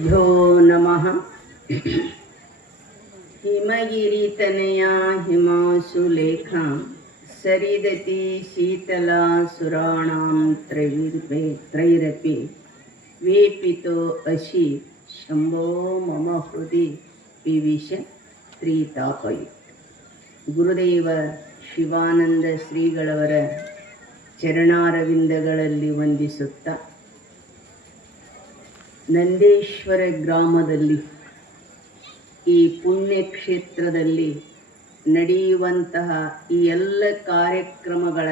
ಭ್ಯೋ ನಮಃ ಹಿಮಗಿರಿತನಯ ಹಿಮಾಸುಲೇಖಾ ಸರಿದತಿ ಶೀತಲಾ ಸುರಾಣಾಂ ತ್ರೈರ್ಪೆ ತ್ರೈರಪಿ ವೇಪಿತೋ ಅಶಿ ಶಂಭೋ ಮಮ ಹೃದಿ ಪಿವಿಷ ತ್ರೀತಾಪಯು ಗುರುದೇವ ಶಿವಾನಂದ ಶ್ರೀಗಳವರ ಚರಣಾರವಿಂದಗಳಲ್ಲಿ ವಂದಿಸುತ್ತಾ ನಂದೇಶ್ವರ ಗ್ರಾಮದಲ್ಲಿ, ಈ ಪುಣ್ಯಕ್ಷೇತ್ರದಲ್ಲಿ ನಡೆಯುವಂತಹ ಈ ಎಲ್ಲ ಕಾರ್ಯಕ್ರಮಗಳ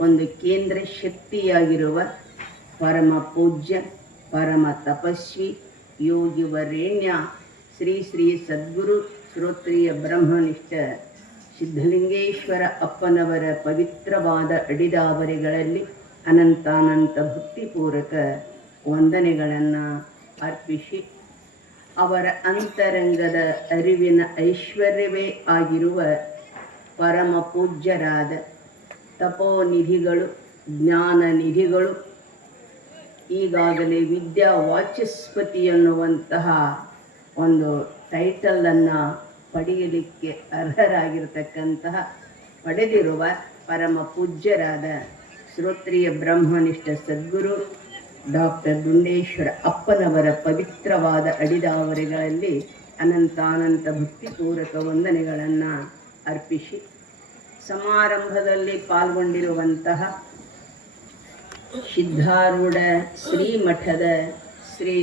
ಒಂದು ಕೇಂದ್ರ ಶಕ್ತಿಯಾಗಿರುವ ಪರಮ ಪೂಜ್ಯ, ಪರಮ ತಪಸ್ವಿ ಯೋಗಿ ವರೇಣ್ಯ ಶ್ರೀ ಶ್ರೀ ಸದ್ಗುರು ಶ್ರೋತ್ರಿಯ ಬ್ರಹ್ಮನಿಷ್ಠ ಸಿದ್ಧಲಿಂಗೇಶ್ವರ ಅಪ್ಪನವರ ಪವಿತ್ರವಾದ ಅಡಿದಾವರಿಗಳಲ್ಲಿ ಅನಂತಾನಂತ ಭಕ್ತಿಪೂರ್ವಕ ವಂದನೆಗಳನ್ನು ಅರ್ಪಿಸಿ ಅವರ ಅಂತರಂಗದ ಅರಿವಿನ ಐಶ್ವರ್ಯವೇ ಆಗಿರುವ ಪರಮ ಪೂಜ್ಯರಾದ ತಪೋನಿಧಿಗಳು ಜ್ಞಾನ ನಿಧಿಗಳು ಈಗಾಗಲೇ ವಿದ್ಯಾ ವಾಚಸ್ಪತಿ ಎನ್ನುವಂತಹ ಒಂದು ಟೈಟಲನ್ನು ಪಡೆಯಲಿಕ್ಕೆ ಅರ್ಹರಾಗಿರ್ತಕ್ಕಂತಹ ಪಡೆದಿರುವ ಪರಮ ಪೂಜ್ಯರಾದ ಶ್ರೋತ್ರಿಯ ಬ್ರಹ್ಮನಿಷ್ಠ ಸದ್ಗುರು ಡಾಕ್ಟರ್ ದುಂಡೇಶ್ವರ ಅಪ್ಪನವರ ಪವಿತ್ರವಾದ ಅಡಿದಾವರೆಗಳಲ್ಲಿ ಅನಂತಾನಂತ ಭಕ್ತಿಪೂರ್ವಕ ವಂದನೆಗಳನ್ನು ಅರ್ಪಿಸಿ ಸಮಾರಂಭದಲ್ಲಿ ಪಾಲ್ಗೊಂಡಿರುವಂತಹ ಸಿದ್ಧಾರೂಢ ಶ್ರೀಮಠದ ಶ್ರೀ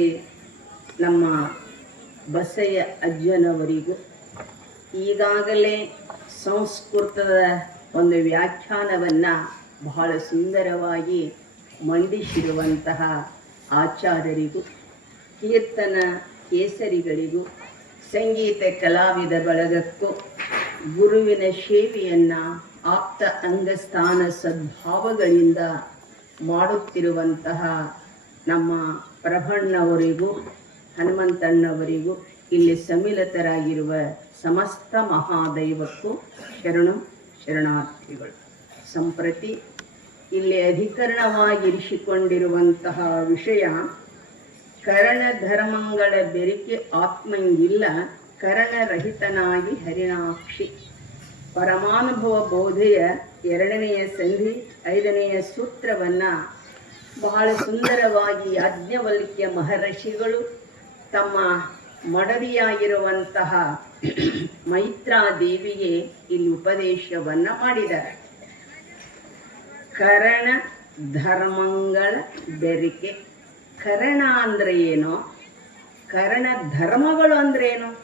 ನಮ್ಮ ಬಸಯ್ಯ ಅಜ್ಜನವರಿಗೂ ಈಗಾಗಲೇ ಸಂಸ್ಕೃತದ ಒಂದು ವ್ಯಾಖ್ಯಾನವನ್ನು ಬಹಳ ಸುಂದರವಾಗಿ ಮಂಡಿಸಿರುವಂತಹ ಆಚಾರ್ಯರಿಗೂ, ಕೀರ್ತನ ಕೇಸರಿಗಳಿಗೂ, ಸಂಗೀತ ಕಲಾವಿದ ಬಳಗಕ್ಕೂ ಗುರುವಿನ ಸೇವೆಯನ್ನು ಆಪ್ತ ಅಂಗಸ್ಥಾನ ಸದ್ಭಾವಗಳಿಂದ ಮಾಡುತ್ತಿರುವಂತಹ ನಮ್ಮ ಪ್ರಭಣ್ಣವರಿಗೂ, ಹನುಮಂತಣ್ಣವರಿಗೂ, ಇಲ್ಲಿ ಸಮ್ಮಿಲಿತರಾಗಿರುವ ಸಮಸ್ತ ಮಹಾದೈವಕ್ಕೂ ಶರಣು, ಶರಣಾರ್ಥಿಗಳು. ಸಂಪ್ರತಿ ಇಲ್ಲಿ ಅಧಿಕರಣವಾಗಿರಿಸಿಕೊಂಡಿರುವಂತಹ ವಿಷಯ ಕರಣ ಧರ್ಮಗಳ ಬೆರಿಕೆ ಆತ್ಮಂಗಿಲ್ಲ, ಕರಣರಹಿತನಾಗಿ ಹರಿಣಾಕ್ಷಿ. ಪರಮಾನುಭವ ಬೋಧೆಯ ಎರಡನೆಯ ಸಂಧಿ, ಐದನೆಯ ಸೂತ್ರವನ್ನ ಬಹಳ ಸುಂದರವಾಗಿ ಯಾಜ್ಞವಲ್ಕ್ಯ ಮಹರ್ಷಿಗಳು ತಮ್ಮ ಮಡದಿಯಾಗಿರುವಂತಹ ಮೈತ್ರಾದೇವಿಗೆ ಇಲ್ಲಿ ಉಪದೇಶವನ್ನ ಮಾಡಿದ್ದಾರೆ. ಕರಣ ಧರ್ಮಗಳ ಬೆರಿಕೆ ಕರಣ ಅಂದ್ರೆ ಏನು? ಕರಣ ಧರ್ಮಗಳು ಅಂದ್ರೆ ಏನು?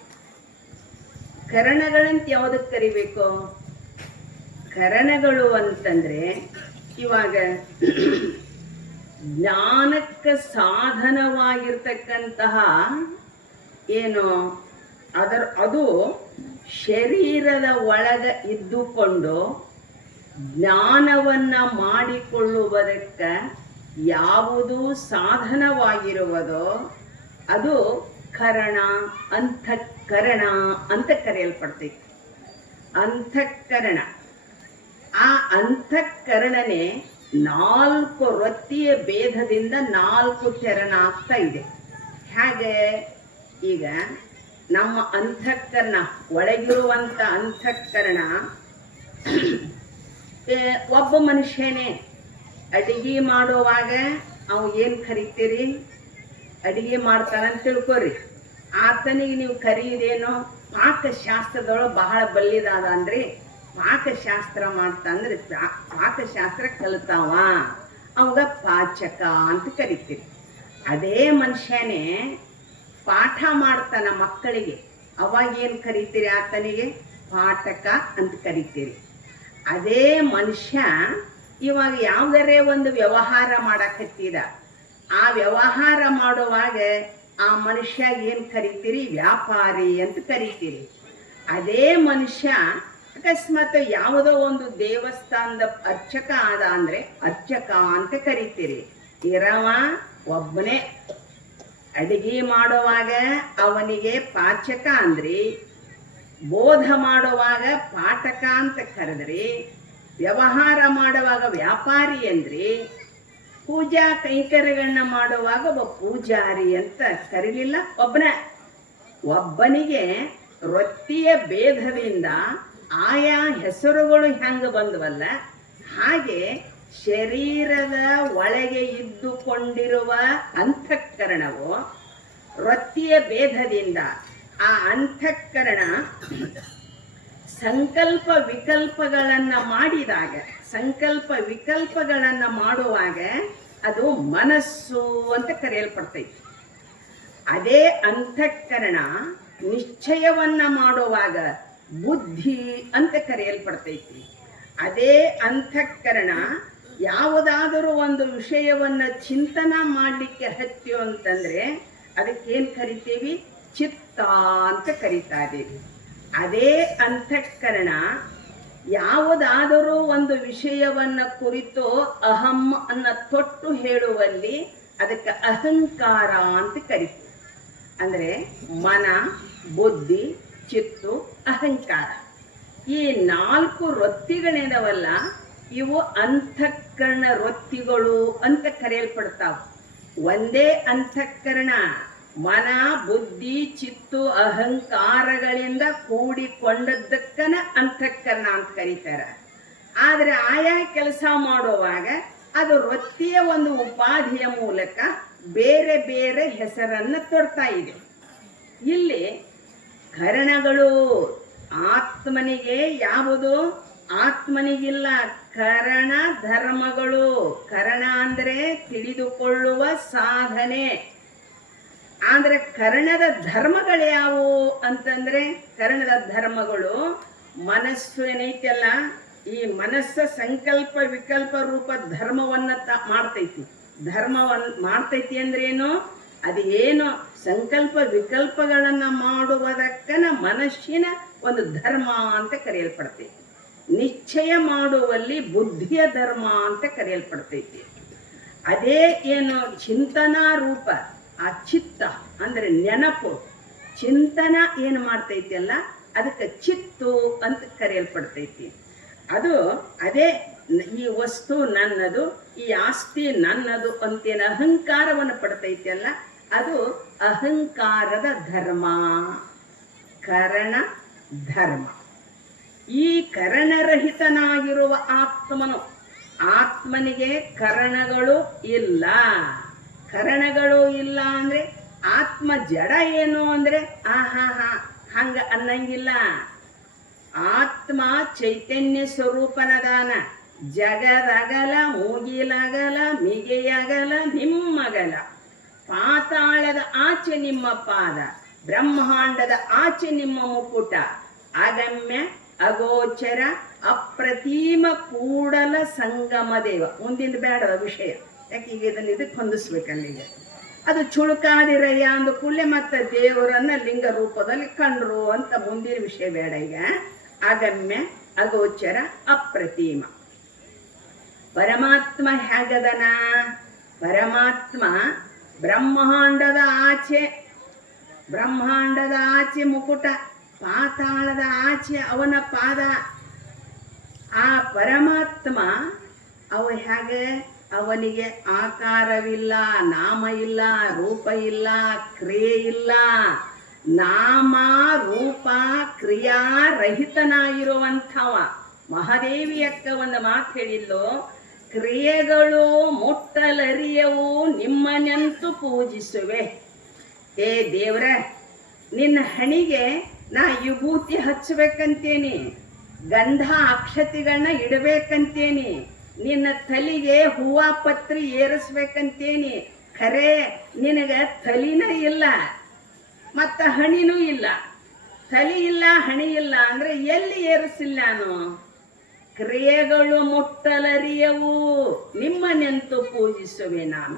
ಕರಣಗಳಂತ ಯಾವುದಕ್ಕೆ ಕರಿಬೇಕು? ಕರಣಗಳು ಅಂತಂದ್ರೆ ಇವಾಗ ಜ್ಞಾನಕ್ಕೆ ಸಾಧನವಾಗಿರ್ತಕ್ಕಂತಹ ಏನು? ಅದರ ಅದು ಶರೀರದ ಒಳಗ ಇದ್ದುಕೊಂಡು ಜ್ಞಾನವನ್ನ ಮಾಡಿಕೊಳ್ಳುವುದಕ್ಕೆ ಯಾವುದು ಸಾಧನವಾಗಿರುವುದೋ ಅದು ಕರಣ, ಅಂತಃಕರಣ ಅಂತ ಕರೆಯಲ್ಪಡ್ತೈತಿ. ಅಂತಃಕರಣ. ಆ ಅಂತಃಕರಣನೇ ನಾಲ್ಕು ವೃತ್ತಿಯ ಭೇದದಿಂದ ನಾಲ್ಕು ಚರಣ ಆಗ್ತಾ ಇದೆ. ಹಾಗೆ? ಈಗ ನಮ್ಮ ಅಂತಃಕರಣ, ಒಳಗಿರುವಂಥ ಅಂತಃಕರಣ ಒಬ್ಬ ಮನುಷ್ಯನೇ ಅಡಿಗೆ ಮಾಡುವಾಗ ಅವು ಏನು ಕರಿತೀರಿ? ಅಡಿಗೆ ಮಾಡ್ತಾನಂತ ತಿಳ್ಕೊರಿ. ಆತನಿಗೆ ನೀವು ಕರೀದೇನು ಪಾಕಶಾಸ್ತ್ರದೊಳಗೆ ಬಹಳ ಬಲ್ಲಿದಾದ ಅಂದ್ರಿ ಪಾಕಶಾಸ್ತ್ರ ಮಾಡ್ತಂದ್ರೆ ಪಾಕಶಾಸ್ತ್ರ ಕಲಿತಾವ. ಅವಾಗ ಪಾಚಕ ಅಂತ ಕರಿತೀರಿ. ಅದೇ ಮನುಷ್ಯನೇ ಪಾಠ ಮಾಡ್ತಾನ ಮಕ್ಕಳಿಗೆ. ಅವಾಗ ಏನು ಕರಿತೀರಿ ಆತನಿಗೆ? ಪಾಠಕ ಅಂತ ಕರಿತೀರಿ. ಅದೇ ಮನುಷ್ಯ ಇವಾಗ ಯಾವುದರೇ ಒಂದು ವ್ಯವಹಾರ ಮಾಡಕತ್ತೀರ? ಆ ವ್ಯವಹಾರ ಮಾಡುವಾಗ ಆ ಮನುಷ್ಯ ಏನು ಕರಿತೀರಿ? ವ್ಯಾಪಾರಿ ಅಂತ ಕರಿತೀರಿ. ಅದೇ ಮನುಷ್ಯ ಅಕಸ್ಮಾತ್ ಯಾವುದೋ ಒಂದು ದೇವಸ್ಥಾನದ ಅರ್ಚಕ ಆದ ಅಂದ್ರೆ ಅರ್ಚಕ ಅಂತ ಕರಿತೀರಿ. ಇರವ ಒಬ್ಬನೇ. ಅಡಿಗೆ ಮಾಡುವಾಗ ಅವನಿಗೆ ಪಾಚಕ ಅಂದ್ರಿ ಬೋಧ ಮಾಡುವಾಗ ಪಾಠಕ ಅಂತ ಕರೆದ್ರಿ, ವ್ಯವಹಾರ ಮಾಡುವಾಗ ವ್ಯಾಪಾರಿ ಅಂದ್ರಿ, ಪೂಜಾ ಕೈಂಕರ್ಯಗಳನ್ನ ಮಾಡುವಾಗ ಒಬ್ಬ ಪೂಜಾರಿ ಅಂತ ಕರೀಲಿಲ್ಲ ಒಬ್ಬನ ಒಬ್ಬನಿಗೆ ವೃತ್ತಿಯ ಭೇದದಿಂದ ಆಯಾ ಹೆಸರುಗಳು ಹೆಂಗ ಬಂದವಲ್ಲ, ಹಾಗೆ ಶರೀರದ ಒಳಗೆ ಇದ್ದುಕೊಂಡಿರುವ ಅಂತಃಕರಣವು ವೃತ್ತಿಯ ಭೇದದಿಂದ ಆ ಅಂತಃಕರಣ ಸಂಕಲ್ಪ ವಿಕಲ್ಪಗಳನ್ನ ಮಾಡಿದಾಗ, ಸಂಕಲ್ಪ ವಿಕಲ್ಪಗಳನ್ನ ಮಾಡುವಾಗ ಅದು ಮನಸ್ಸು ಅಂತ ಕರೆಯಲ್ಪಡ್ತೈತಿ. ಅದೇ ಅಂತಃಕರಣ ನಿಶ್ಚಯವನ್ನ ಮಾಡುವಾಗ ಬುದ್ಧಿ ಅಂತ ಕರೆಯಲ್ಪಡ್ತೈತಿ. ಅದೇ ಅಂತಃಕರಣ ಯಾವುದಾದರೂ ಒಂದು ವಿಷಯವನ್ನ ಚಿಂತನ ಮಾಡಲಿಕ್ಕೆ ಹತ್ಯು ಅಂತಂದ್ರೆ ಅದಕ್ಕೇನ್ ಕರಿತೀವಿ? ಚಿತ್ತ ಅಂತ ಕರಿತಾ ಇದ್ದೀವಿ ಅದೇ ಅಂತಃಕರಣ ಯಾವುದಾದರೂ ಒಂದು ವಿಷಯವನ್ನ ಕುರಿತು ಅಹಂ ಅನ್ನ ತೊಟ್ಟು ಹೇಳುವಲ್ಲಿ ಅದಕ್ಕೆ ಅಹಂಕಾರ ಅಂತ ಕರಿತೀವಿ ಅಂದ್ರೆ ಮನ, ಬುದ್ಧಿ, ಚಿತ್ತು, ಅಹಂಕಾರ. ಈ ನಾಲ್ಕು ರೊತ್ತಿಗಳೇನವಲ್ಲ ಇವು ಅಂತಃಕರಣ ರೊತ್ತಿಗಳು ಅಂತ ಕರೆಯಲ್ಪಡ್ತಾವ. ಒಂದೇ ಅಂತಃಕರಣ. ಮನ ಬುದ್ಧಿ ಚಿತ್ತು, ಅಹಂಕಾರಗಳಿಂದ ಕೂಡಿಕೊಂಡದ್ದಕ್ಕನ ಅಂತಃಕರಣ ಅಂತ ಕರೀತಾರ. ಆದ್ರೆ ಆಯಾ ಕೆಲಸ ಮಾಡುವಾಗ ಅದು ವೃತ್ತಿಯ ಒಂದು ಉಪಾಧಿಯ ಮೂಲಕ ಬೇರೆ ಬೇರೆ ಹೆಸರನ್ನ ತೊಡ್ತಾ ಇದೆ. ಇಲ್ಲಿ ಕರಣಗಳು ಆತ್ಮನಿಗೆ ಯಾವುದು? ಆತ್ಮನಿಗಿಲ್ಲ, ಕರಣ ಧರ್ಮಗಳು. ಕರಣ ಅಂದ್ರೆ ತಿಳಿದುಕೊಳ್ಳುವ ಸಾಧನೆ. ಆದ್ರೆ ಕರ್ಣದ ಧರ್ಮಗಳು ಯಾವುವು ಅಂತಂದ್ರೆ ಕರ್ಣದ ಧರ್ಮಗಳು ಮನಸ್ಸು ಏನೈತಲ್ಲ, ಈ ಮನಸ್ಸ ಸಂಕಲ್ಪ ವಿಕಲ್ಪ ರೂಪ ಧರ್ಮವನ್ನ ತ- ಮಾಡ್ತೈತಿ. ಧರ್ಮವನ್ ಮಾಡ್ತೈತಿ ಅಂದ್ರೆ ಏನು? ಅದು ಏನು? ಸಂಕಲ್ಪ ವಿಕಲ್ಪಗಳನ್ನ ಮಾಡುವುದಕ್ಕನ ಮನಸ್ಸಿನ ಒಂದು ಧರ್ಮ ಅಂತ ಕರೆಯಲ್ಪಡ್ತೈತಿ. ನಿಶ್ಚಯ ಮಾಡುವಲ್ಲಿ ಬುದ್ಧಿಯ ಧರ್ಮ ಅಂತ ಕರೆಯಲ್ಪಡ್ತೈತಿ. ಅದೇ ಏನು? ಚಿಂತನಾ ರೂಪ. ಆ ಚಿತ್ತ ಅಂದ್ರೆ ನೆನಪು. ಚಿಂತನ ಏನು ಮಾಡ್ತೈತಿ ಅಲ್ಲ ಅದಕ್ಕೆ ಚಿತ್ತು ಅಂತ ಕರೆಯಲ್ಪಡ್ತೈತಿ. ಅದು ಅದೇ ಈ ವಸ್ತು ನನ್ನದು, ಈ ಆಸ್ತಿ ನನ್ನದು ಅಂತೇನು ಅಹಂಕಾರವನ್ನು ಪಡ್ತೈತಿ ಅಲ್ಲ ಅದು ಅಹಂಕಾರದ ಧರ್ಮ. ಕರಣ ಧರ್ಮ. ಈ ಕರಣರಹಿತನಾಗಿರುವ ಆತ್ಮನು, ಆತ್ಮನಿಗೆ ಕರಣಗಳು ಇಲ್ಲ. ಕರಣಗಳು ಇಲ್ಲ ಅಂದ್ರೆ ಆತ್ಮ ಜಡ ಏನು ಅಂದ್ರೆ ಆಹಾ ಹಾ ಹಂಗ ಅನ್ನಂಗಿಲ್ಲ. ಆತ್ಮ ಚೈತನ್ಯ ಸ್ವರೂಪನದಾನ. ಜಗದಗಲ, ಮೂಗಿಲಗಲ, ಮಿಗೆಯಗಲ, ನಿಮ್ಮಗಲ. ಪಾತಾಳದ ಆಚೆ ನಿಮ್ಮ ಪಾದ, ಬ್ರಹ್ಮಾಂಡದ ಆಚೆ ನಿಮ್ಮ ಮುಕುಟ. ಅಗಮ್ಯ, ಅಗೋಚರ, ಅಪ್ರತಿಮ ಕೂಡಲ ಸಂಗಮ ದೇವ. ಮುಂದಿನ ಬೇಡ ವಿಷಯ. ಯಾಕೆ ಈಗ ಇದನ್ನ ಇದಕ್ಕೆ ಹೊಂದಿಸ್ಬೇಕಲ್ಲಿಗೆ ಅದು ಚುಳುಕಾದಿರಯ್ಯ ಅಂದ ಕೂಡಲೇ ಮತ್ತೆ ದೇವರನ್ನ ಲಿಂಗ ರೂಪದಲ್ಲಿ ಕಂಡ್ರು ಅಂತ ಮುಂದಿನ ವಿಷಯ ಬೇಡ ಈಗ. ಅಗಮ್ಯ ಅಗೋಚರ, ಅಪ್ರತಿಮ. ಪರಮಾತ್ಮ ಹೇಗದನ ಪರಮಾತ್ಮ ಬ್ರಹ್ಮಾಂಡದ ಆಚೆ ಬ್ರಹ್ಮಾಂಡದ ಆಚೆ ಮುಕುಟ, ಪಾತಾಳದ ಆಚೆ ಅವನ ಪಾದ. ಆ ಪರಮಾತ್ಮ, ಅವ ಹೇಗೆ ಅವನಿಗೆ ಆಕಾರವಿಲ್ಲ, ನಾಮ ಇಲ್ಲ, ರೂಪ ಇಲ್ಲ, ಕ್ರಿಯೆ ಇಲ್ಲ. ನಾಮ, ರೂಪ, ಕ್ರಿಯಾ ರಹಿತನಾಗಿರುವಂಥವ. ಮಹಾದೇವಿ ಅಕ್ಕ ಒಂದು ಮಾತು ಹೇಳಿದ್ಲು, ಕ್ರಿಯೆಗಳು ಮುಟ್ಟಲರಿಯವು ನಿಮ್ಮನೆಂತು ಪೂಜಿಸುವೆ. ಏ ದೇವ್ರ, ನಿನ್ನ ಹಣಿಗೆ ನಾ ವಿಭೂತಿ ಹಚ್ಚಬೇಕಂತೇನಿ, ಗಂಧ ಅಕ್ಷತಿಗಳನ್ನ ಇಡಬೇಕಂತೇನಿ ನಿನ್ನ ತಲಿಗೆ ಹೂವ ಪತ್ರಿ ಏರಿಸ್ಬೇಕಂತೇನಿ. ಖರೆ, ನಿನಗ ತಲಿನ ಇಲ್ಲ, ಮತ್ತ ಹಣಿನೂ ಇಲ್ಲ. ತಲಿ ಇಲ್ಲ, ಹಣಿ ಇಲ್ಲ ಅಂದ್ರೆ ಎಲ್ಲಿ ಏರಿಸಿಲ್ಲ ನಾನು? ಕ್ರಿಯೆಗಳು ಮುಟ್ಟಲರಿಯವು, ನಿಮ್ಮ ನೆಂತು ಪೂಜಿಸುವೆ ನಾನು.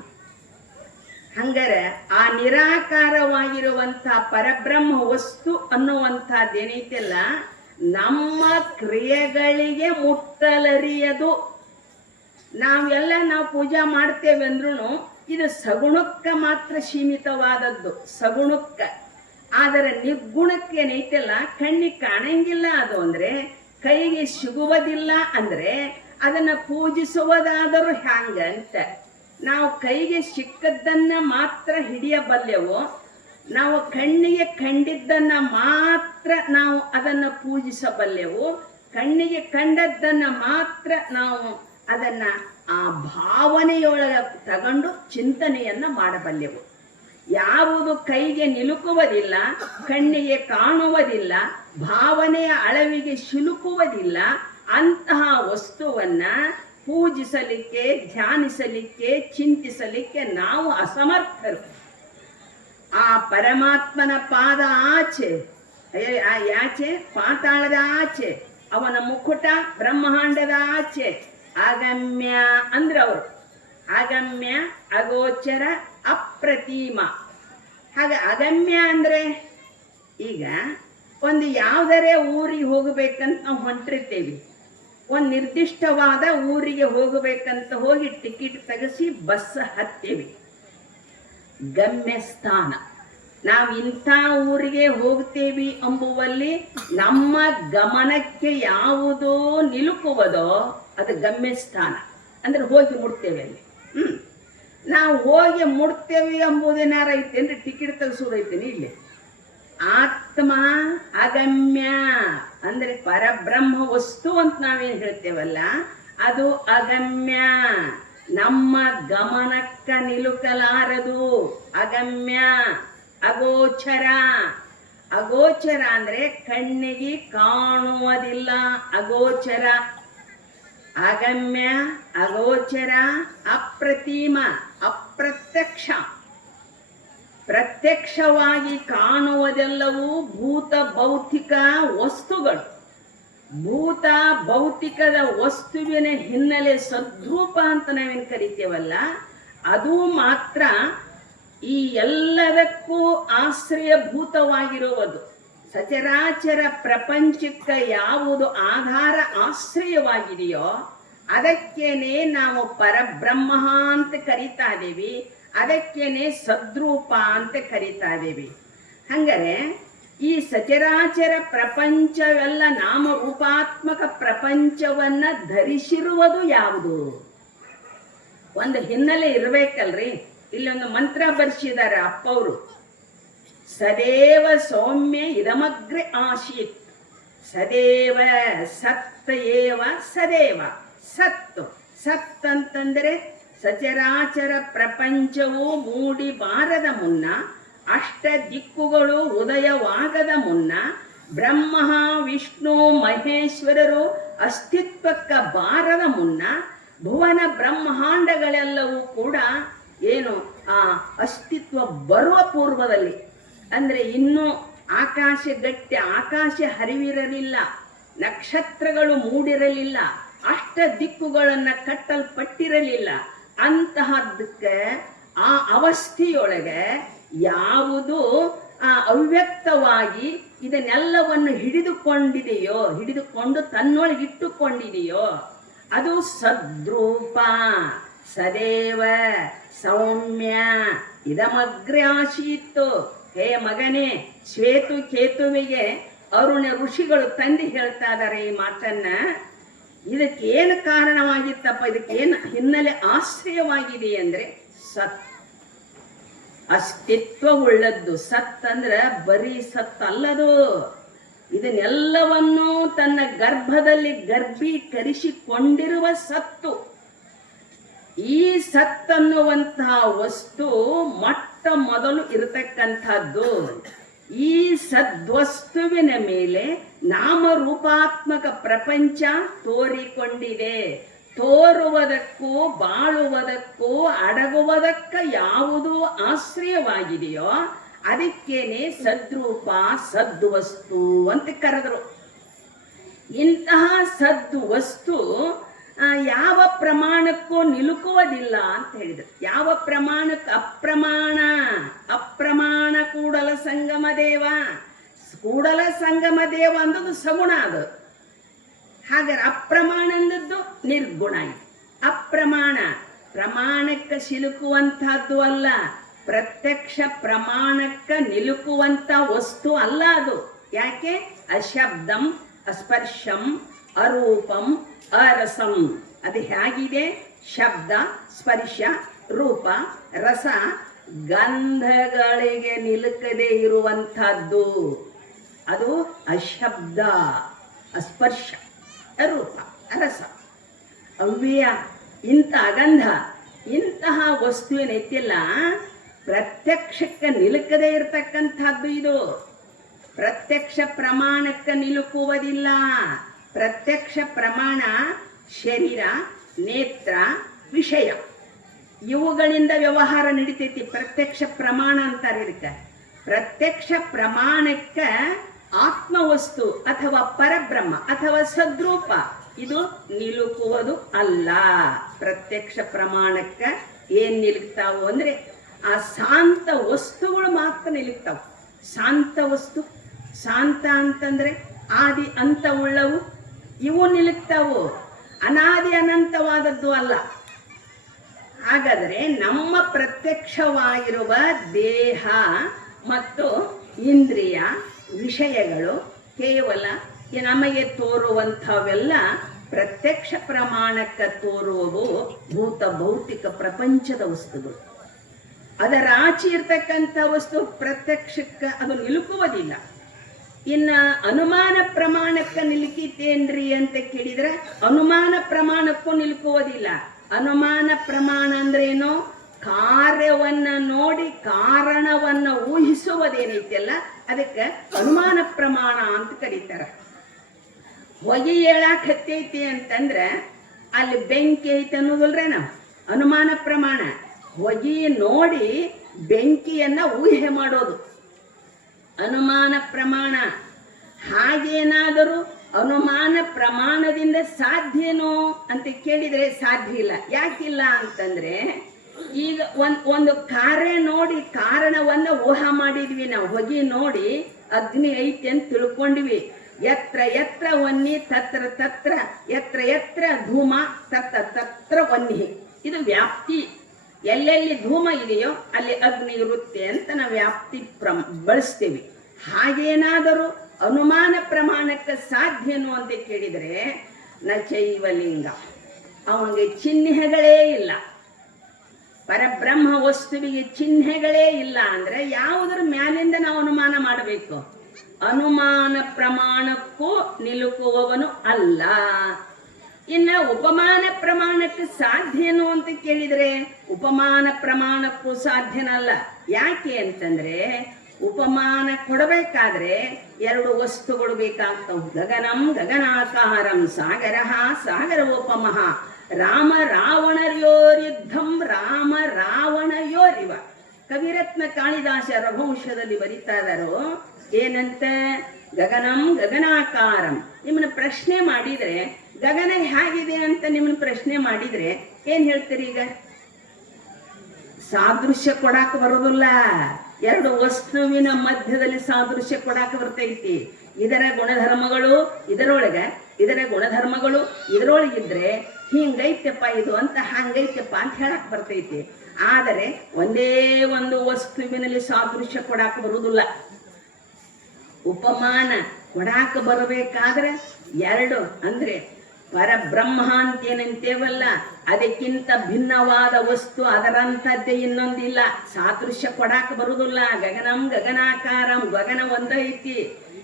ಹಂಗಾರೆ ಆ ನಿರಾಕಾರವಾಗಿರುವಂಥ ಪರಬ್ರಹ್ಮ ವಸ್ತು ಅನ್ನುವಂಥದ್ದೇನೈತೆಲ್ಲ, ನಮ್ಮ ಕ್ರಿಯೆಗಳಿಗೆ ಮುಟ್ಟಲರಿಯದು. ನಾವೆಲ್ಲ ನಾವು ಪೂಜಾ ಮಾಡ್ತೇವೆ ಅಂದ್ರೂ ಇದು ಸಗುಣಕ್ಕೆ ಮಾತ್ರ ಸೀಮಿತವಾದದ್ದು, ಸಗುಣಕ್ಕೆ. ಆದರೆ ನಿರ್ಗುಣಕ್ಕೆ ಏನೈತೆಲ್ಲ, ಕಣ್ಣಿಗೆ ಕಾಣಂಗಿಲ್ಲ ಅದು ಅಂದ್ರೆ, ಕೈಗೆ ಸಿಗುವುದಿಲ್ಲ ಅಂದ್ರೆ, ಅದನ್ನ ಪೂಜಿಸುವುದಾದರೂ ಹ್ಯಾಂಗ ಅಂತ ನಾವು ಕೈಗೆ ಸಿಕ್ಕದ್ದನ್ನು ಮಾತ್ರ ಹಿಡಿಯಬಲ್ಲೆವು, ನಾವು ಕಣ್ಣಿಗೆ ಕಂಡಿದ್ದನ್ನ ಮಾತ್ರ ನಾವು ಅದನ್ನು ಪೂಜಿಸಬಲ್ಲೆವು, ಕಣ್ಣಿಗೆ ಕಂಡದ್ದನ್ನ ಮಾತ್ರ ನಾವು ಅದನ್ನ ಆ ಭಾವನೆಯೊಳಗೆ ತಗೊಂಡು ಚಿಂತನೆಯನ್ನ ಮಾಡಬಲ್ಲೆವು. ಯಾವುದು ಕೈಗೆ ನಿಲುಕುವುದಿಲ್ಲ, ಕಣ್ಣಿಗೆ ಕಾಣುವುದಿಲ್ಲ, ಭಾವನೆಯ ಅಳವಿಗೆ ಸಿಲುಕುವುದಿಲ್ಲ, ಅಂತಹ ವಸ್ತುವನ್ನ ಪೂಜಿಸಲಿಕ್ಕೆ, ಧ್ಯಾನಿಸಲಿಕ್ಕೆ, ಚಿಂತಿಸಲಿಕ್ಕೆ ನಾವು ಅಸಮರ್ಥರು. ಆ ಪರಮಾತ್ಮನ ಪಾದ ಆಚೆ ಯಾಚೆ? ಪಾತಾಳದ ಆಚೆ, ಅವನ ಮುಕುಟ ಬ್ರಹ್ಮಾಂಡದ ಆಚೆ. ಅಗಮ್ಯ ಅಂದ್ರೆ ಅವರು. ಆಗಮ್ಯ, ಅಗೋಚರ, ಅಪ್ರತಿಮ. ಹಾಗೆ ಅಗಮ್ಯ ಅಂದ್ರೆ ಈಗ ಒಂದು ಯಾವುದರೇ ಊರಿಗೆ ಹೋಗಬೇಕಂತ ನಾವು ಹೊಂಟಿರ್ತೇವೆ. ಒಂದು ನಿರ್ದಿಷ್ಟವಾದ ಊರಿಗೆ ಹೋಗಬೇಕಂತ ಹೋಗಿ ಟಿಕೆಟ್ ತೆಗೆಸಿ ಬಸ್ ಹತ್ತೇವೆ. ಗಮ್ಯಸ್ಥಾನ. ನಾವು ಇಂಥ ಊರಿಗೆ ಹೋಗ್ತೇವಿ ಎಂಬುವಲ್ಲಿ ನಮ್ಮ ಗಮನಕ್ಕೆ ಯಾವುದೋ ನಿಲುಕುವುದೋ ಅದು ಗಮ್ಯಸ್ಥಾನ. ಅಂದ್ರೆ ಹೋಗಿ ಮುಡ್ತೇವೆ ಅಲ್ಲಿ. ಹ್ಮ್. ನಾವು ಹೋಗಿ ಮುಡ್ತೇವೆ ಎಂಬುದೇನಾರ ಐತೇನ್ರಿ ಟಿಕೆಟ್ ತೆಗೆಸೋದೈತೇನೆ ಇಲ್ಲಿ. ಆತ್ಮ ಅಗಮ್ಯ ಅಂದ್ರೆ ಪರಬ್ರಹ್ಮ ವಸ್ತು ಅಂತ ನಾವೇನ್ ಹೇಳ್ತೇವಲ್ಲ, ಅದು ಅಗಮ್ಯ. ನಮ್ಮ ಗಮನಕ್ಕ ನಿಲುಕಲಾರದು ಅಗಮ್ಯ. ಅಗೋಚರ. ಅಗೋಚರ ಅಂದ್ರೆ ಕಣ್ಣಿಗೆ ಕಾಣುವುದಿಲ್ಲ, ಅಗೋಚರ. ಅಗಮ್ಯ ಅಗೋಚರ, ಅಪ್ರತಿಮ, ಅಪ್ರತ್ಯಕ್ಷ. ಪ್ರತ್ಯಕ್ಷವಾಗಿ ಕಾಣುವುದೆಲ್ಲವೂ ಭೂತ ಭೌತಿಕ ವಸ್ತುಗಳು. ಭೂತ ಭೌತಿಕದ ವಸ್ತುವಿನ ಹಿನ್ನೆಲೆ ಸದ್ರೂಪ ಅಂತ ನಾವೇನು ಕರಿತೇವಲ್ಲ, ಅದು ಮಾತ್ರ ಈ ಎಲ್ಲದಕ್ಕೂ ಆಶ್ರಯಭೂತವಾಗಿರುವುದು. ಸಚರಾಚರ ಪ್ರಪಂಚಕ್ಕೆ ಯಾವುದು ಆಧಾರ ಆಶ್ರಯವಾಗಿದೆಯೋ, ಅದಕ್ಕೇನೆ ನಾವು ಪರಬ್ರಹ್ಮ ಅಂತ ಕರಿತಾ ಇದ್ದೀವಿ, ಅದಕ್ಕೇನೆ ಸದ್ರೂಪ ಅಂತ ಕರಿತಾ ಇದ್ದೀವಿ. ಹಂಗರೆ, ಈ ಸಚರಾಚರ ಪ್ರಪಂಚವೆಲ್ಲ ನಾಮ ರೂಪಾತ್ಮಕ ಪ್ರಪಂಚವನ್ನ ಧರಿಸಿರುವುದು ಯಾವುದು? ಒಂದು ಹಿನ್ನೆಲೆ ಇರ್ಬೇಕಲ್ರಿ. ಇಲ್ಲೊಂದು ಮಂತ್ರ ಬರ್ಸಿದ್ದಾರೆ ಅಪ್ಪವರು. ಸದೇವ ಸೌಮ್ಯ ಇದಮಗ್ರೆ ಆಶೀತ್ ಸದೇವ ಸತ್ತ ಏವ ಸದೇವ ಸತ್ತು ಸತ್ ಅಂತಂದ್ರೆ ಸಚರಾಚರ ಪ್ರಪಂಚವು ಮೂಡಿ ಬಾರದ ಮುನ್ನ, ಅಷ್ಟ ದಿಕ್ಕುಗಳು ಉದಯವಾಗದ ಮುನ್ನ, ಬ್ರಹ್ಮ, ವಿಷ್ಣು, ಮಹೇಶ್ವರರು ಅಸ್ತಿತ್ವಕ್ಕ ಬಾರದ ಮುನ್ನ, ಭುವನ ಬ್ರಹ್ಮಾಂಡಗಳೆಲ್ಲವೂ ಕೂಡ ಏನು ಆ ಅಸ್ತಿತ್ವ ಬರುವ ಪೂರ್ವದಲ್ಲಿ ಅಂದ್ರೆ ಇನ್ನೂ ಆಕಾಶ ಗಟ್ಟಿ, ಆಕಾಶ ಹರಿವಿರಲಿಲ್ಲ, ನಕ್ಷತ್ರಗಳು ಮೂಡಿರಲಿಲ್ಲ, ಅಷ್ಟ ದಿಕ್ಕುಗಳನ್ನ ಕಟ್ಟಲ್ಪಟ್ಟಿರಲಿಲ್ಲ. ಅಂತಹದ್ದಕ್ಕೆ ಆ ಅವಸ್ಥೆಯೊಳಗೆ ಯಾವುದು ಆ ಅವ್ಯಕ್ತವಾಗಿ ಇದನ್ನೆಲ್ಲವನ್ನು ಹಿಡಿದುಕೊಂಡಿದೆಯೋ, ಹಿಡಿದುಕೊಂಡು ತನ್ನೊಳಗೆ ಇಟ್ಟುಕೊಂಡಿದೆಯೋ, ಅದು ಸದ್ರೂಪ, ಸದೇವ, ಸೌಮ್ಯ ಇದಮಗ್ರೆ ಆಶೀತ್ತು ಹೇ ಮಗನೇ, ಶ್ವೇತು ಕೇತುವಿಗೆ ಅರುಣ ಋಷಿಗಳು ತಂದು ಹೇಳ್ತಾ ಇದ್ದಾರೆ ಈ ಮಾತನ್ನ. ಇದಕ್ಕೆ ಕಾರಣವಾಗಿತ್ತಪ್ಪ? ಇದಕ್ಕೆ ಹಿನ್ನೆಲೆ ಆಶ್ರಯವಾಗಿದೆ ಅಂದ್ರೆ ಸತ್. ಅಸ್ತಿತ್ವವುಳ್ಳದ್ದು ಸತ್ ಅಂದ್ರೆ ಬರೀ ಸತ್ ಅಲ್ಲದು ಇದನ್ನೆಲ್ಲವನ್ನೂ ತನ್ನ ಗರ್ಭದಲ್ಲಿ ಗರ್ಭೀಕರಿಸಿಕೊಂಡಿರುವ ಸತ್ತು. ಈ ಸತ್ ಅನ್ನುವಂತಹ ವಸ್ತು ಮೊಟ್ಟ ಮೊದಲು ಇರತಕ್ಕಂಥದ್ದು ಈ ಸದ್ವಸ್ತುವಿನ ಮೇಲೆ ನಾಮರೂಪಾತ್ಮಕ ಪ್ರಪಂಚ ತೋರಿಕೊಂಡಿದೆ. ತೋರುವುದಕ್ಕೂ ಬಾಳುವುದಕ್ಕೂ ಅಡಗುವುದಕ್ಕ ಯಾವುದು ಆಶ್ರಯವಾಗಿದೆಯೋ ಅದಕ್ಕೇನೆ ಸದ್ರೂಪ ಸದ್ವಸ್ತು ಅಂತ ಕರೆದರು. ಇಂತಹ ಸದ್ದು ವಸ್ತು ಆ, ಯಾವ ಪ್ರಮಾಣಕ್ಕೂ ನಿಲುಕುವುದಿಲ್ಲ ಅಂತ ಹೇಳಿದರು. ಯಾವ ಪ್ರಮಾಣಕ್ಕೆ ಅಪ್ರಮಾಣ? ಅಪ್ರಮಾಣ ಕೂಡಲ ಸಂಗಮ ದೇವ. ಕೂಡಲ ಸಂಗಮ ದೇವ ಅಂದದ್ದು ಸಗುಣ ಅದು. ಹಾಗಾದ್ರೆ ಅಪ್ರಮಾಣ ಅಂದದ್ದು ನಿರ್ಗುಣ ಅಪ್ರಮಾಣ. ಪ್ರಮಾಣಕ್ಕೆ ಸಿಲುಕುವಂತಹದ್ದು ಅಲ್ಲ. ಪ್ರತ್ಯಕ್ಷ ಪ್ರಮಾಣಕ್ಕ ನಿಲುಕುವಂತ ವಸ್ತು ಅಲ್ಲ ಅದು. ಯಾಕೆ? ಅಶಬ್ದಂ, ಅಸ್ಪರ್ಶಂ, ಅರೂಪಂ ಅರಸಂ. ಅದು ಹೇಗಿದೆ? ಶಬ್ದ, ಸ್ಪರ್ಶ, ರೂಪ, ರಸ, ಗಂಧಗಳಿಗೆ ನಿಲುಕದೆ ಇರುವಂಥದ್ದು. ಅದು ಅಶಬ್ದ, ಅಸ್ಪರ್ಶ, ರೂಪ, ರಸ. ಅವ್ಯಯ, ಇಂಥ ಗಂಧ, ಇಂತಹ ವಸ್ತುವಿನೈತಿಲ್ಲ ಪ್ರತ್ಯಕ್ಷಕ್ಕೆ ನಿಲುಕದೆ ಇರತಕ್ಕಂಥದ್ದು ಇದು. ಪ್ರತ್ಯಕ್ಷ ಪ್ರಮಾಣಕ್ಕೆ ನಿಲುಕುವುದಿಲ್ಲ. ಪ್ರತ್ಯಕ್ಷ ಪ್ರಮಾಣ, ಶರೀರ, ನೇತ್ರ, ವಿಷಯ. ಇವುಗಳಿಂದ ವ್ಯವಹಾರ ನಡೀತೈತಿ. ಪ್ರತ್ಯಕ್ಷ ಪ್ರಮಾಣ ಅಂತಾರೆ ಇದಕ್ಕೆ. ಪ್ರತ್ಯಕ್ಷ ಪ್ರಮಾಣಕ್ಕೆ ಆತ್ಮವಸ್ತು ಅಥವಾ ಪರಬ್ರಹ್ಮ ಅಥವಾ ಸದ್ರೂಪ. ಇದು ನಿಲುಕುವುದು ಅಲ್ಲ. ಪ್ರತ್ಯಕ್ಷ ಪ್ರಮಾಣಕ್ಕೆ ಏನ್ ನಿಲುಕ್ತಾವು ಅಂದ್ರೆ ಆ ಶಾಂತ ವಸ್ತುಗಳು ಮಾತ್ರ ನಿಲುಕ್ತಾವು. ಶಾಂತ ವಸ್ತು. ಶಾಂತ ಅಂತಂದ್ರೆ ಆದಿ ಅಂತ ಉಳ್ಳವು ಇವು ನಿಲುಕ್ತಾವು. ಅನಾದಿ ಅನಂತವಾದದ್ದು ಅಲ್ಲ. ಹಾಗಾದರೆ ನಮ್ಮ ಪ್ರತ್ಯಕ್ಷವಾಗಿರುವ ದೇಹ ಮತ್ತು ಇಂದ್ರಿಯ ವಿಷಯಗಳು ಕೇವಲ ನಮಗೆ ತೋರುವಂಥವೆಲ್ಲ ಪ್ರತ್ಯಕ್ಷ ಪ್ರಮಾಣಕ್ಕೆ ತೋರುವವು ಭೂತ ಭೌತಿಕ ಪ್ರಪಂಚದ ವಸ್ತುಗಳು. ಅದರ ಆಚೆ ಇರ್ತಕ್ಕಂಥ ವಸ್ತು ಪ್ರತ್ಯಕ್ಷಕ್ಕೆ ಅದು ನಿಲುಕುವುದಿಲ್ಲ. ಇನ್ನ ಅನುಮಾನ ಪ್ರಮಾಣಕ್ಕ ನಿಲುಕಿತೇನ್ರಿ ಅಂತ ಕೇಳಿದ್ರೆ, ಅನುಮಾನ ಪ್ರಮಾಣಕ್ಕೂ ನಿಲುಕುವುದಿಲ್ಲ ಅನುಮಾನ ಪ್ರಮಾಣ ಅಂದ್ರೇನು? ಕಾರ್ಯವನ್ನ ನೋಡಿ ಕಾರಣವನ್ನ ಊಹಿಸುವುದೇನೈತಿಯಲ್ಲ ಅದಕ್ಕೆ ಅನುಮಾನ ಪ್ರಮಾಣ ಅಂತ ಕರೀತಾರ. ಹೊಗೆ ಹೇಳಕ್ ಹತ್ತೈತಿ ಅಂತಂದ್ರೆ ಅಲ್ಲಿ ಬೆಂಕಿ ಐತೆ ಅನ್ನೋದಲ್ರೇ ನಾವು. ಅನುಮಾನ ಪ್ರಮಾಣ. ಹೊಗೆ ನೋಡಿ ಬೆಂಕಿಯನ್ನ ಊಹೆ ಮಾಡೋದು. ಅನುಮಾನ ಪ್ರಮಾಣ. ಹಾಗೇನಾದರೂ ಅನುಮಾನ ಪ್ರಮಾಣದಿಂದ ಸಾಧ್ಯನೋ ಅಂತ ಕೇಳಿದರೆ ಸಾಧ್ಯ ಇಲ್ಲ. ಯಾಕಿಲ್ಲ ಅಂತಂದ್ರೆ, ಈಗ ಒಂದ್, ಒಂದು ಕಾರ್ಯ ನೋಡಿ ಕಾರಣವನ್ನ ಊಹ ಮಾಡಿದ್ವಿ. ನಾವು ಹೊಗಿ ನೋಡಿ ಅಗ್ನಿ ಐತಿ ಅಂತ ತಿಳ್ಕೊಂಡ್ವಿ. ಎತ್ರ ಎತ್ರ ವನ್ನಿ, ತತ್ರ ತತ್ರ ಎತ್ರ ಎತ್ರ ಧೂಮ, ತತ್ರ ತತ್ರ ಒನ್ನಿ ಇದು ವ್ಯಾಪ್ತಿ. ಎಲ್ಲೆಲ್ಲಿ ಧೂಮ ಇದೆಯೋ ಅಲ್ಲಿ ಅಗ್ನಿ ಇರುತ್ತೆ ಅಂತ ನಾವು ವ್ಯಾಪ್ತಿ ಪ್ರಮ ಬಳಸ್ತೀವಿ. ಹಾಗೇನಾದರೂ ಅನುಮಾನ ಪ್ರಮಾಣಕ್ಕೆ ಸಾಧ್ಯನು ಅಂತ ಕೇಳಿದರೆ ನ ಚೈವಲಿಂಗ ಅವನಿಗೆ ಚಿಹ್ನೆಗಳೇ ಇಲ್ಲ. ಪರಬ್ರಹ್ಮ ವಸ್ತುವಿಗೆ ಚಿಹ್ನೆಗಳೇ ಇಲ್ಲ ಅಂದ್ರೆ ಯಾವುದರ ಮ್ಯಾಲಿಂದ ನಾವು ಅನುಮಾನ ಮಾಡಬೇಕು? ಅನುಮಾನ ಪ್ರಮಾಣಕ್ಕೂ ನಿಲುಕುವವನು ಅಲ್ಲ. ಇನ್ನ ಉಪಮಾನ ಪ್ರಮಾಣಕ್ಕೆ ಸಾಧ್ಯನು ಅಂತ ಕೇಳಿದ್ರೆ ಉಪಮಾನ ಪ್ರಮಾಣಕ್ಕೂ ಸಾಧ್ಯನಲ್ಲ. ಯಾಕೆ ಅಂತಂದ್ರೆ ಉಪಮಾನ ಕೊಡಬೇಕಾದ್ರೆ ಎರಡು ವಸ್ತುಗಳು ಬೇಕಾಗ್ತವು. ಗಗನಂ ಗಗನಾಕಾರಂ ಸಾಗರ ಸಾಗರ ಉಪಮಃ ರಾಮ ರಾವಣರ್ಯೋರಿದ್ಧಂ ರಾಮ ರಾವಣಯೋರಿವ. ಕವಿರತ್ನ ಕಾಳಿದಾಸ ರಘುವಂಶದಲ್ಲಿ ಬರೀತಾ ಏನಂತ? ಗಗನಂ ಗಗನಾಕಾರಂ. ನಿಮ್ಮನ್ನ ಪ್ರಶ್ನೆ ಮಾಡಿದ್ರೆ ಗಗನ ಹೇಗಿದೆ ಅಂತ ನಿಮ್ಮನ್ನ ಪ್ರಶ್ನೆ ಮಾಡಿದ್ರೆ ಏನ್ ಹೇಳ್ತೀರಿ ಈಗ? ಸಾದೃಶ್ಯ ಕೊಡಾಕ ಬರೋದಿಲ್ಲ. ಎರಡು ವಸ್ತುವಿನ ಮಧ್ಯದಲ್ಲಿ ಸಾದೃಶ್ಯ ಕೊಡಾಕ ಬರ್ತೈತಿ. ಇದರ ಗುಣಧರ್ಮಗಳು ಇದರೊಳಗ, ಇದರ ಗುಣಧರ್ಮಗಳು ಇದರೊಳಗಿದ್ರೆ ಹಿಂಗೈತಪ್ಪ ಇದು ಅಂತ ಹಂಗೈತ್ಯಪ್ಪ ಅಂತ ಹೇಳಕ್ ಬರ್ತೈತಿ. ಆದರೆ ಒಂದೇ ಒಂದು ವಸ್ತುವಿನಲ್ಲಿ ಸಾದೃಶ್ಯ ಕೊಡಾಕ ಬರುವುದಿಲ್ಲ ಉಪಮಾನ ಕೊಡಾಕ ಬರಬೇಕಾದ್ರೆ ಎರಡು ಅಂದ್ರೆ ಪರಬ್ರಹ್ಮ ಅಂತೇನಂತೇವಲ್ಲ ಅದಕ್ಕಿಂತ ಭಿನ್ನವಾದ ವಸ್ತು ಅದರಂಥದ್ದೇ ಇನ್ನೊಂದಿಲ್ಲ. ಸಾದೃಶ್ಯ ಕೊಡಾಕ ಬರುವುದಿಲ್ಲ. ಗಗನಂ ಗಗನಾಕಾರಂ, ಗಗನ ಒಂದೈತಿ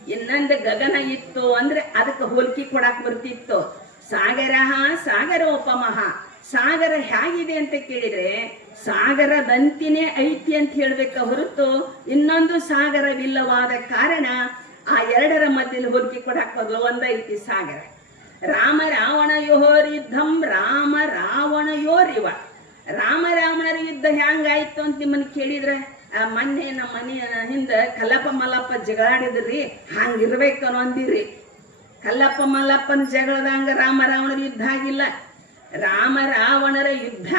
ಇನ್ನೊಂದು ಗಗನ ಇತ್ತು ಅಂದ್ರೆ ಅದಕ್ಕೆ ಹೋಲಿಕೆ ಕೊಡಾಕ ಬರ್ತಿತ್ತು. ಸಾಗರ ಸಾಗರೋಪಮಃ. ಸಾಗರ ಹೇಗಿದೆ ಅಂತ ಕೇಳಿದ್ರೆ ಸಾಗರದಂತಿನೇ ಐತಿ ಅಂತ ಹೇಳ್ಬೇಕ ಹೊರತು ಇನ್ನೊಂದು ಸಾಗರವಿಲ್ಲವಾದ ಕಾರಣ ಆ ಎರಡರ ಮಧ್ಯದಲ್ಲಿ ಹೋಲಿಕೆ ಕೊಡಾಕ ಬರಲು ಒಂದೈತಿ ಸಾಗರ. ರಾಮ ರಾವಣ ಯುದ್ಧಂ ರಾಮ ರಾವಣಯೋರಿವ. ರಾಮ ರಾವಣರ ಯುದ್ಧ ಹೆಂಗಾಯ್ತು ಅಂತ ನಿಮ್ಮನ್ನ ಕೇಳಿದ್ರೆ, ಆ ಮೊನ್ನೆ ನಮ್ಮ ಮನೆ ಹಿಂದೆ ಕಲ್ಲಪ್ಪ ಮಲ್ಲಪ್ಪ ಜಗಳಾಡಿದ್ರಿ ಹಂಗಿರ್ಬೇಕನೋ ಅಂದಿರಿ ಕಲ್ಲಪ್ಪ ಮಲ್ಲಪ್ಪನ ಜಗಳದಂಗ ರಾಮ ರಾವಣರ ಯುದ್ಧ ಆಗಿಲ್ಲ. ರಾಮ ರಾವಣರ ಯುದ್ಧ,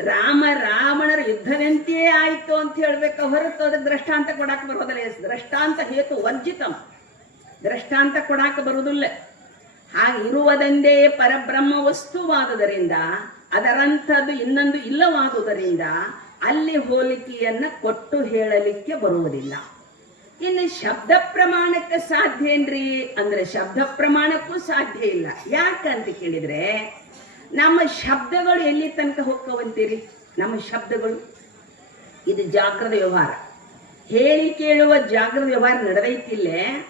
ರಾಮ ರಾವಣರ ಯುದ್ಧದಂತೆಯೇ ಆಯಿತು ಅಂತ ಹೇಳ್ಬೇಕ. ಹೊರತು ಅದಕ್ಕೆ ದೃಷ್ಟಾಂತ ಕೊಡಾಕ ಬರೋದಿಲ್ಲ. ದೃಷ್ಟಾಂತ ಹೇತು ವರ್ಜಿತಂ ದೃಷ್ಟಾಂತ ಕೊಡಾಕ ಬರುವುದಿಲ್ಲ ಹಾಗಿರುವುದೊಂದೇ ಪರಬ್ರಹ್ಮ ವಸ್ತುವಾದುದರಿಂದ ಅದರಂಥದ್ದು ಇನ್ನೊಂದು ಇಲ್ಲವಾದುದರಿಂದ ಅಲ್ಲಿ ಹೋಲಿಕೆಯನ್ನ ಕೊಟ್ಟು ಹೇಳಲಿಕ್ಕೆ ಬರುವುದಿಲ್ಲ. ಇನ್ನು ಶಬ್ದ ಪ್ರಮಾಣಕ್ಕೆ ಸಾಧ್ಯ ಏನ್ರಿ? ಅಂದ್ರೆ ಶಬ್ದ ಪ್ರಮಾಣಕ್ಕೂ ಸಾಧ್ಯ ಇಲ್ಲ. ಯಾಕಂತ ಕೇಳಿದ್ರೆ, ನಮ್ಮ ಶಬ್ದಗಳು ಎಲ್ಲಿ ತನಕ ಹೋಗ್ತವಂತೀರಿ? ನಮ್ಮ ಶಬ್ದಗಳು. ಇದು ಜಾಗೃತ ವ್ಯವಹಾರ. ಹೇಳಿ ಕೇಳುವ ಜಾಗೃತ ವ್ಯವಹಾರ ನಡೆದೈತಿಲ್ಲೇ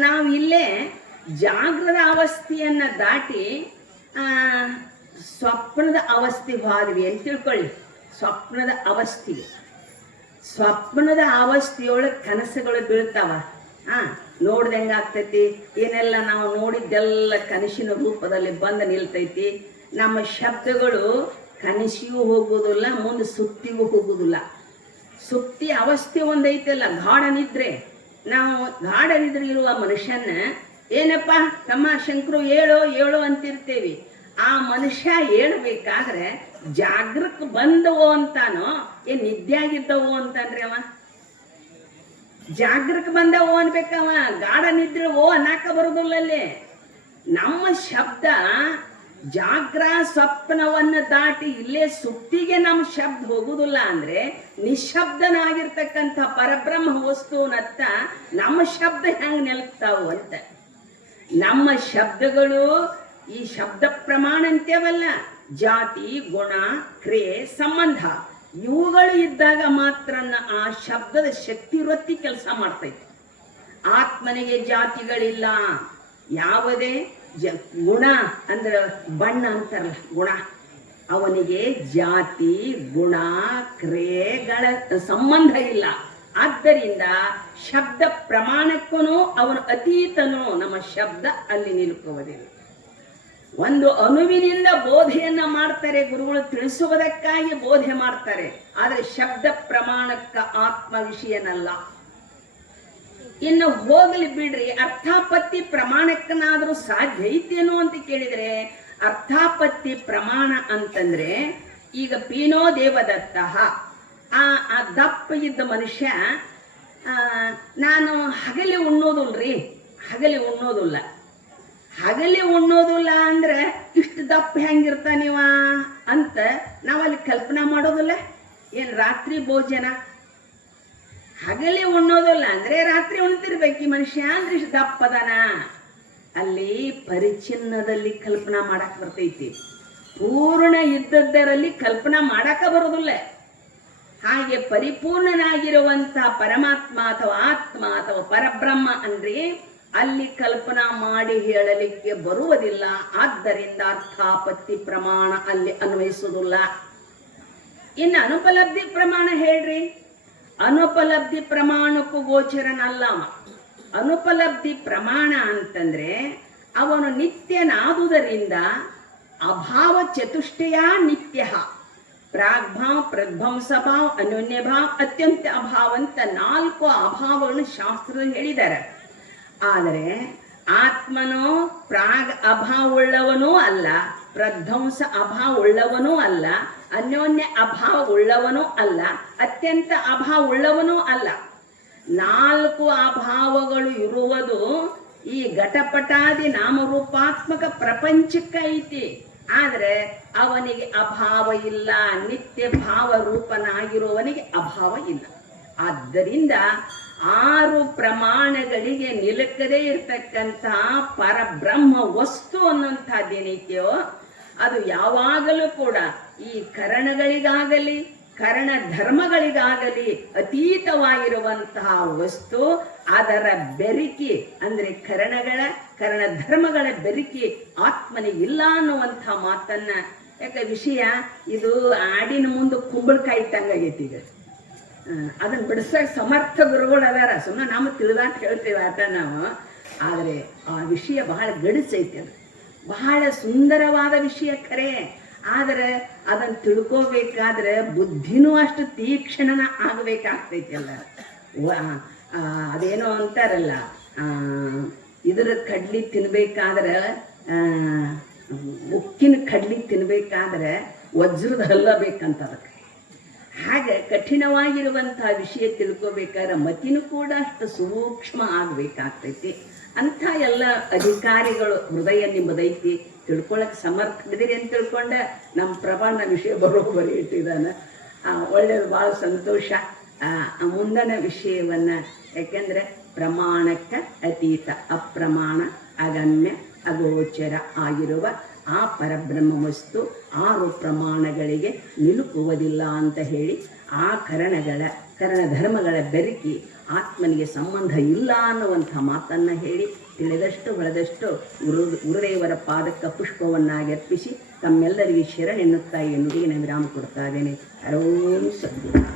ನಾವು ಇಲ್ಲೇ ಜಾಗೃತ ಅವಸ್ಥೆಯನ್ನ ದಾಟಿ ಸ್ವಪ್ನದ ಅವಸ್ಥೆ ಹೋದ್ವಿ ಅಂತ ತಿಳ್ಕೊಳ್ಳಿ. ಸ್ವಪ್ನದ ಅವಸ್ಥೆಗೆ ಸ್ವಪ್ನದ ಅವಸ್ಥೆಯೊಳಗೆ ಕನಸುಗಳು ಬೀಳ್ತಾವ. ಹಾ ನೋಡ್ದಂಗೆ ಆಗ್ತೈತಿ? ಏನೆಲ್ಲ ನಾವು ನೋಡಿದ್ದೆಲ್ಲ ಕನಸಿನ ರೂಪದಲ್ಲಿ ಬಂದು ನಿಲ್ತೈತಿ. ನಮ್ಮ ಶಬ್ದಗಳು ಕನಸಿಗೂ ಹೋಗುವುದಿಲ್ಲ, ಮುಂದೆ ಸುತ್ತಿಗೂ ಹೋಗುವುದಿಲ್ಲ. ಸುತ್ತಿ ಅವಸ್ಥೆ ಒಂದೈತಲ್ಲ ಗಾಢನಿದ್ರೆ ನಾವು ಗಾಢನಿದ್ರೆ ಇರುವ ಮನುಷ್ಯನ ಏನಪ್ಪ, ತಮ್ಮ ಶಂಕರು ಏಳು ಏಳು ಅಂತಿರ್ತೇವಿ. ಆ ಮನುಷ್ಯ ಹೇಳ್ಬೇಕಾದ್ರೆ ಜಾಗೃಕ್ ಬಂದವೋ ಅಂತಾನೋ ಏನ್ ನಿದ್ಯಾಗಿದ್ದವೋ ಅಂತನ್ರಿ ಅವ. ಜಾಗೃಕ್ ಬಂದವೋ ಅನ್ಬೇಕವ, ಗಾಢ ನಿದ್ರೆ ಓ ಅನ್ನಾಕ ಬರುದಿಲ್ಲ ಅಲ್ಲಿ. ನಮ್ಮ ಶಬ್ದ, ಜಾಗ್ರ ಸ್ವಪ್ನವನ್ನ ದಾಟಿ ಇಲ್ಲೇ ಸುತ್ತಿಗೆ ನಮ್ಮ ಶಬ್ದ ಹೋಗುದಿಲ್ಲ ಅಂದ್ರೆ, ನಿಶಬ್ದನಾಗಿರ್ತಕ್ಕಂಥ ಪರಬ್ರಹ್ಮ ವಸ್ತುವನತ್ತ ನಮ್ಮ ಶಬ್ದ ಹೆಂಗ್ ನಿಲ್ತಾವು ಅಂತ. ನಮ್ಮ ಶಬ್ದಗಳು ಈ ಶಬ್ದ ಪ್ರಮಾಣ ಅಂತೇವಲ್ಲ ಜಾತಿ, ಗುಣ, ಕ್ರಿಯೆ, ಸಂಬಂಧ. ಇವುಗಳು ಇದ್ದಾಗ ಮಾತ್ರ ಆ ಶಬ್ದದ ಶಕ್ತಿ ವೃತ್ತಿ ಕೆಲಸ ಮಾಡ್ತೈತಿ. ಆತ್ಮನಿಗೆ ಜಾತಿಗಳಿಲ್ಲ. ಯಾವುದೇ ಜ ಗುಣ ಅಂದ್ರೆ ಬಣ್ಣ ಅಂತಾರಲ್ಲ, ಗುಣ. ಅವನಿಗೆ ಜಾತಿ, ಗುಣ, ಕ್ರಿಯೆಗಳ ಸಂಬಂಧ ಇಲ್ಲ. ಆದ್ದರಿಂದ ಶಬ್ದ ಪ್ರಮಾಣಕ್ಕೂ ಅವನು ಅತೀತನು ನಮ್ಮ ಶಬ್ದ ಅಲ್ಲಿ ನಿಲುಕುವುದಿಲ್ಲ ಒಂದು ಅನುವಿನಿಂದ ಬೋಧೆಯನ್ನ ಮಾಡ್ತಾರೆ ಗುರುಗಳು ತಿಳಿಸುವುದಕ್ಕಾಗಿ ಬೋಧೆ ಮಾಡ್ತಾರೆ. ಆದರೆ ಶಬ್ದ ಪ್ರಮಾಣಕ್ಕ ಆತ್ಮ ವಿಷಯನಲ್ಲ. ಇನ್ನು ಹೋಗಲಿ ಬಿಡ್ರಿ, ಅರ್ಥಾಪತ್ತಿ ಪ್ರಮಾಣಕ್ಕನಾದ್ರೂ ಸಾಧ್ಯ ಐತೇನು ಅಂತ ಕೇಳಿದ್ರೆ, ಅರ್ಥಾಪತ್ತಿ ಪ್ರಮಾಣ ಅಂತಂದ್ರೆ ಈಗ ಪೀನೋ ದೇವದತ್ತ. ಆ ಆ ದಪ್ಪ ಇದ್ದ ಮನುಷ್ಯ ನಾನು ಹಗಲಿ ರೀ ಹಗಲಿ ಉಣ್ಣೋದಿಲ್ಲ. ಹಗಲಿ ಉಣ್ಣೋದಿಲ್ಲ ಅಂದ್ರೆ ಇಷ್ಟು ದಪ್ಪ ಹೆಂಗಿರ್ತಾನಿವ ಅಂತ ನಾವಲ್ಲಿ ಕಲ್ಪನಾ ಮಾಡೋದಿಲ್ಲ. ಏನು ರಾತ್ರಿ ಭೋಜನ? ಹಗಲಿ ಉಣ್ಣೋದಿಲ್ಲ ಅಂದ್ರೆ ರಾತ್ರಿ ಉಣ್ತಿರ್ಬೇಕು ಈ ಮನುಷ್ಯ ಅಂದ್ರೆ ಇಷ್ಟು ದಪ್ಪದನ ಅಲ್ಲಿ ಪರಿಚಿನ್ನದಲ್ಲಿ ಕಲ್ಪನಾ ಮಾಡಕ್ ಬರ್ತೈತಿ. ಪೂರ್ಣ ಇದ್ದದ್ದರಲ್ಲಿ ಕಲ್ಪನಾ ಮಾಡಕ ಬರೋದಿಲ್ಲ. ಹಾಗೆ ಪರಿಪೂರ್ಣನಾಗಿರುವಂತ ಪರಮಾತ್ಮ ಅಥವಾ ಆತ್ಮ ಅಥವಾ ಪರಬ್ರಹ್ಮ ಅಂದ್ರೆ ಅಲ್ಲಿ ಕಲ್ಪನಾ ಮಾಡಿ ಹೇಳಲಿಕ್ಕೆ ಬರುವುದಿಲ್ಲ. ಆದ್ದರಿಂದ ಅರ್ಥಾಪತ್ತಿ ಪ್ರಮಾಣ ಅಲ್ಲಿ ಅನ್ವಯಿಸುವುದಿಲ್ಲ. ಇನ್ನು ಅನುಪಲಬ್ಧಿ ಪ್ರಮಾಣ ಹೇಳ್ರಿ. ಅನುಪಲಬ್ಧಿ ಪ್ರಮಾಣಕ್ಕೂ ಗೋಚರನಲ್ಲ. ಅನುಪಲಬ್ಧಿ ಪ್ರಮಾಣ ಅಂತಂದ್ರೆ ಅವನು ನಿತ್ಯನಾದುದರಿಂದ ಅಭಾವ ಚತುಷ್ಟಯ ನಿತ್ಯ. ಪ್ರಾಗ್ಭಾವ ಪ್ರಧ್ವಂಸಭಾವ ಅನ್ಯೋನ್ಯ ಭಾವ ಅತ್ಯಂತ ಅಭಾವ ಅಂತ ನಾಲ್ಕು ಅಭಾವಗಳನ್ನು ಶಾಸ್ತ್ರದಲ್ಲಿ ಹೇಳಿದ್ದಾರೆ. ಆದರೆ ಆತ್ಮನೋ ಪ್ರಾಗ್ ಅಭಾವವುಳ್ಳವನೂ ಅಲ್ಲ ಪ್ರಧ್ವಂಸ ಅಭಾವವುಳ್ಳವನೂ ಅಲ್ಲ, ಅನ್ಯೋನ್ಯ ಅಭಾವ ಉಳ್ಳವನೂ ಅಲ್ಲ, ಅತ್ಯಂತ ಅಭಾವ ಉಳ್ಳವನೂ ಅಲ್ಲ. ನಾಲ್ಕು ಅಭಾವಗಳು ಇರುವುದು ಈ ಘಟಪಟಾದಿ ನಾಮರೂಪಾತ್ಮಕ ಪ್ರಪಂಚಕ್ಕೆ ಐತಿ. ಆದ್ರೆ ಅವನಿಗೆ ಅಭಾವ ಇಲ್ಲ, ನಿತ್ಯ ಭಾವ ರೂಪನಾಗಿರುವವನಿಗೆ ಅಭಾವ ಇಲ್ಲ. ಆದ್ದರಿಂದ ಆರು ಪ್ರಮಾಣಗಳಿಗೆ ನಿಲುಕದೇ ಇರತಕ್ಕಂತಹ ಪರಬ್ರಹ್ಮ ವಸ್ತು ಅನ್ನುವಂಥದ್ದು ಏನೈತೆಯೋ ಅದು ಯಾವಾಗಲೂ ಕೂಡ ಈ ಕರಣಗಳಿಗಾಗಲಿ ಕರಣ ಧರ್ಮಗಳಿಗಾಗಲಿ ಅತೀತವಾಗಿರುವಂತಹ ವಸ್ತು, ಅದರ ಬೆರಿಕೆ ಅಂದ್ರೆ ಕರಣಗಳ ಕರಣ ಧರ್ಮಗಳ ಬೆರಿಕೆ ಆತ್ಮನಿಗೆ ಇಲ್ಲ ಅನ್ನುವಂಥ ಮಾತನ್ನ ಯಾಕೆ ವಿಷಯ? ಇದು ಆಡಿನ ಮುಂದೆ ಕುಂಬಳಕಾಯಿ ಇಟ್ಟಂಗಾಗೈತಿ ಈಗ. ಅದನ್ನ ಬಿಡಿಸಕ್ ಸಮರ್ಥ ಗುರುಗಳು ಅದಾರ. ಸುಮ್ಮನೆ ನಾವು ತಿಳಿದಾಂತ ಹೇಳ್ತೇವೆ ಆತ ನಾವು. ಆದರೆ ಆ ವಿಷಯ ಬಹಳ ಗಡಿಸೈತಿ ಅದು. ಬಹಳ ಸುಂದರವಾದ ವಿಷಯ ಖರೆ. ಆದರೆ ಅದನ್ನು ತಿಳ್ಕೋಬೇಕಾದ್ರೆ ಬುದ್ಧಿನೂ ಅಷ್ಟು ತೀಕ್ಷ್ಣನ ಆಗಬೇಕಾಗ್ತೈತಿ ಅಲ್ಲ. ಅದೇನೋ ಅಂತಾರಲ್ಲ ಆ, ಇದ್ರ ಕಡ್ಲಿ ತಿನ್ಬೇಕಾದ್ರೆ ಉಕ್ಕಿನ ಕಡ್ಲಿ ತಿನ್ಬೇಕಾದ್ರೆ ವಜ್ರದ ಹಲ್ಲ ಬೇಕಂತ ಅದಕ್ಕೆ ಹಾಗೆ ಕಠಿಣವಾಗಿರುವಂತಹ ವಿಷಯ ತಿಳ್ಕೋಬೇಕಾದ್ರೆ ಮತಿನೂ ಕೂಡ ಅಷ್ಟು ಸೂಕ್ಷ್ಮ ಆಗ್ಬೇಕಾಗ್ತೈತಿ. ಅಂಥ ಎಲ್ಲ ಅಧಿಕಾರಿಗಳು ಹೃದಯ ನಿಮ್ಮದೈತಿ ತಿಳ್ಕೊಳಕ್ ಸಮರ್ಥರಿದ್ದೀರಿ ಅಂತ ತಿಳ್ಕೊಂಡ ನಮ್ಮ ಪ್ರಮಾಣ ವಿಷಯ ಬರೋಬ್ಬರಿ ಇಟ್ಟಿದ್ದಾನೆ. ಒಳ್ಳೇದು, ಭಾಳ ಸಂತೋಷ. ಆ ಮುಂದನ ವಿಷಯವನ್ನ. ಯಾಕೆಂದ್ರೆ ಪ್ರಮಾಣಕ್ಕೆ ಅತೀತ, ಅಪ್ರಮಾಣ ಅಗಮ್ಯ ಅಗೋಚರ ಆಗಿರುವ ಆ ಪರಬ್ರಹ್ಮ ವಸ್ತು ಆರು ಪ್ರಮಾಣಗಳಿಗೆ ನಿಲುಕುವುದಿಲ್ಲ ಅಂತ ಹೇಳಿ ಆ ಕರಣಗಳ, ಕರಣ ಧರ್ಮಗಳ ಬೆರಕಿ ಆತ್ಮನಿಗೆ ಸಂಬಂಧ ಇಲ್ಲ ಅನ್ನುವಂಥ ಮಾತನ್ನು ಹೇಳಿ ತಿಳಿದಷ್ಟು ಬೆಳೆದಷ್ಟು ಗುರು, ಗುರುದೇವರ ಪಾದಕ್ಕ ಪುಷ್ಪವನ್ನಾಗಿ ಅರ್ಪಿಸಿ ತಮ್ಮೆಲ್ಲರಿಗೆ ಶರಣೆನ್ನುತ್ತಾ ಈ ನಾನು ವಿರಾಮ ಕೊಡ್ತಾ ಇದ್ದೇನೆ. ಅರೋ ಸದ್ಗುರು